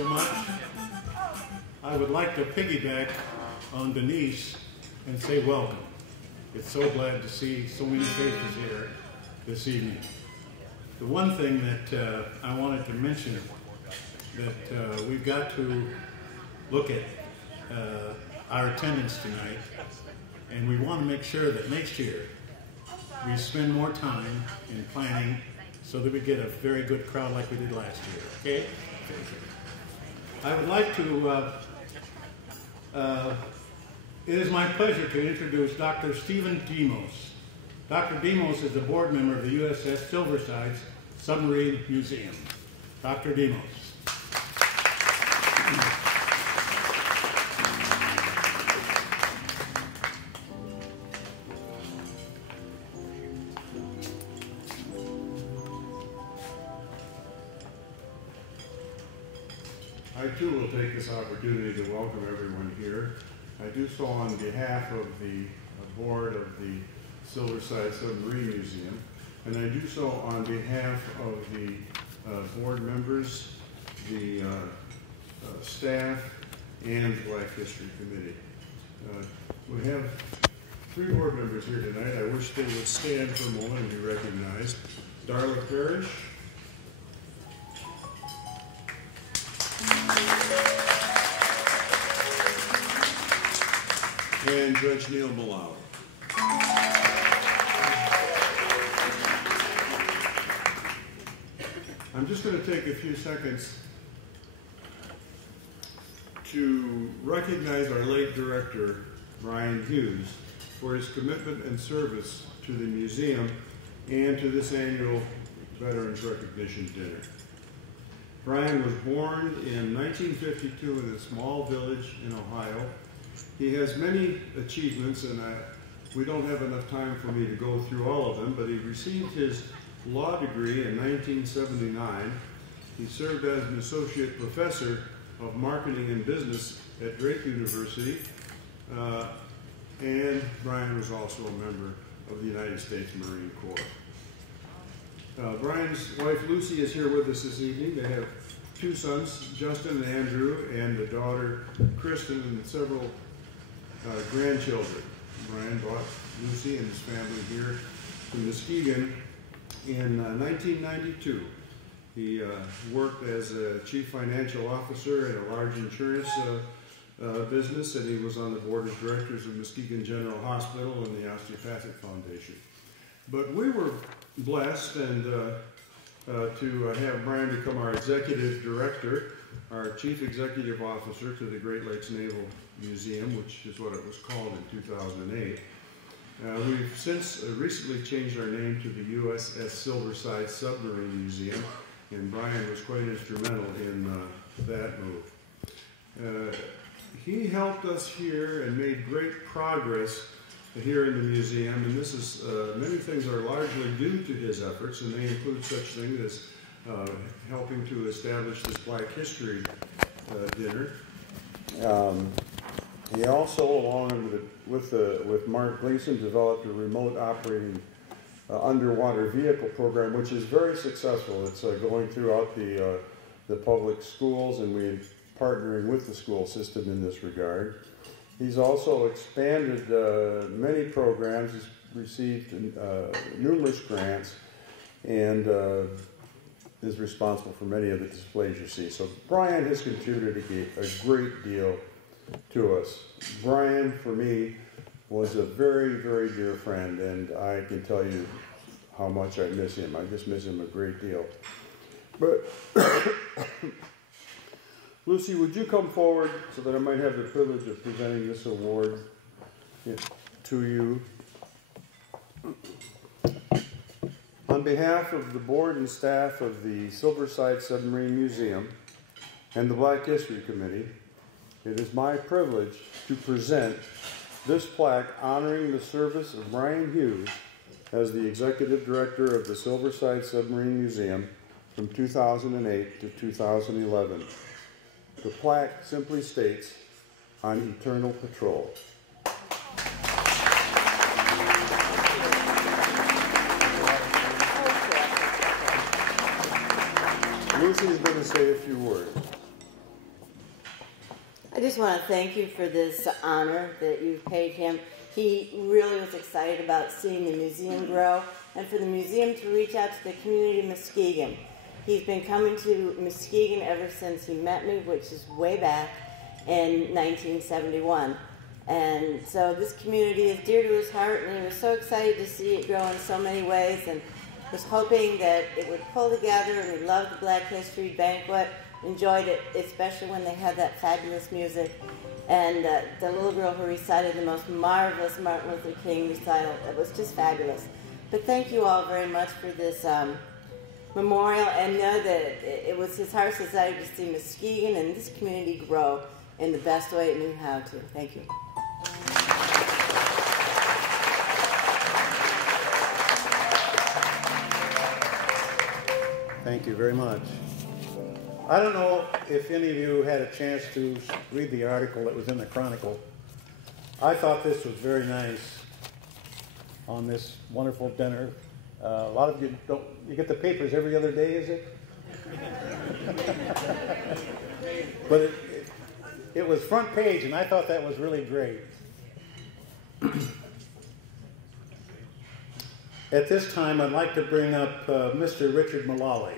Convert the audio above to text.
so much. I would like to piggyback on Denise and say welcome. It's so glad to see so many faces here this evening. The one thing that I wanted to mention that we've got to look at our attendance tonight, and we want to make sure that next year we spend more time in planning so that we get a very good crowd like we did last year, okay? I would like to, it is my pleasure to introduce Dr. Stephen Demos. Dr. Demos is a board member of the USS Silverside Submarine Museum. Dr. Demos. I too will take this opportunity to welcome everyone here. I do so on behalf of the board of the Silverside Submarine Museum, and I do so on behalf of the board members, the staff, and the Black History Committee. We have 3 board members here tonight. I wish they would stand for a moment and be recognized. Darla Parrish, and Judge Neil Malawi. I'm just going to take a few seconds to recognize our late director, Brian Hughes, for his commitment and service to the museum and to this annual Veterans Recognition Dinner. Brian was born in 1952 in a small village in Ohio. He has many achievements, and we don't have enough time for me to go through all of them, but he received his law degree in 1979. He served as an associate professor of marketing and business at Drake University, and Brian was also a member of the United States Marine Corps. Brian's wife Lucy is here with us this evening. They have 2 sons, Justin and Andrew, and a daughter, Kristen, and several grandchildren. Brian brought Lucy and his family here to Muskegon in 1992. He worked as a chief financial officer at a large insurance business, and he was on the board of directors of Muskegon General Hospital and the Osteopathic Foundation. But we were blessed and to have Brian become our executive director, our chief executive officer to the Great Lakes Naval Museum, which is what it was called in 2008. We've since recently changed our name to the USS Silverside Submarine Museum, and Brian was quite instrumental in that move. He helped us here and made great progress here in the museum, and this is many things are largely due to his efforts, and they include such things as helping to establish this Black History dinner. He also, along with Mark Gleason, developed a remote operating underwater vehicle program, which is very successful. It's going throughout the public schools, and we're partnering with the school system in this regard. He's also expanded many programs. He's received numerous grants and is responsible for many of the displays you see. So Brian has contributed a great deal to us. Brian, for me, was a very, very dear friend, and I can tell you how much I miss him. I just miss him a great deal. But Lucy, would you come forward so that I might have the privilege of presenting this award to you? On behalf of the board and staff of the Silverside Submarine Museum and the Black History Committee, it is my privilege to present this plaque honoring the service of Brian Hughes as the Executive Director of the Silverside Submarine Museum from 2008 to 2011. The plaque simply states, "On Eternal Patrol." Lucy is going to say a few words. I just want to thank you for this honor that you've paid him. He really was excited about seeing the museum grow and for the museum to reach out to the community of Muskegon. He's been coming to Muskegon ever since he met me, which is way back in 1971. And so this community is dear to his heart, and he was so excited to see it grow in so many ways and was hoping that it would pull together, and he loved the Black History Banquet, enjoyed it, especially when they had that fabulous music. And the little girl who recited the most marvelous Martin Luther King recital, it was just fabulous. But thank you all very much for this memorial, and know that it was his heart's desire to see Muskegon and this community grow in the best way it knew how to. Thank you. Thank you very much. I don't know if any of you had a chance to read the article that was in the Chronicle. I thought this was very nice on this wonderful dinner. A lot of you don't, you get the papers every other day, is it? But it was front page, and I thought that was really great. At this time, I'd like to bring up Mr. Richard Mullally.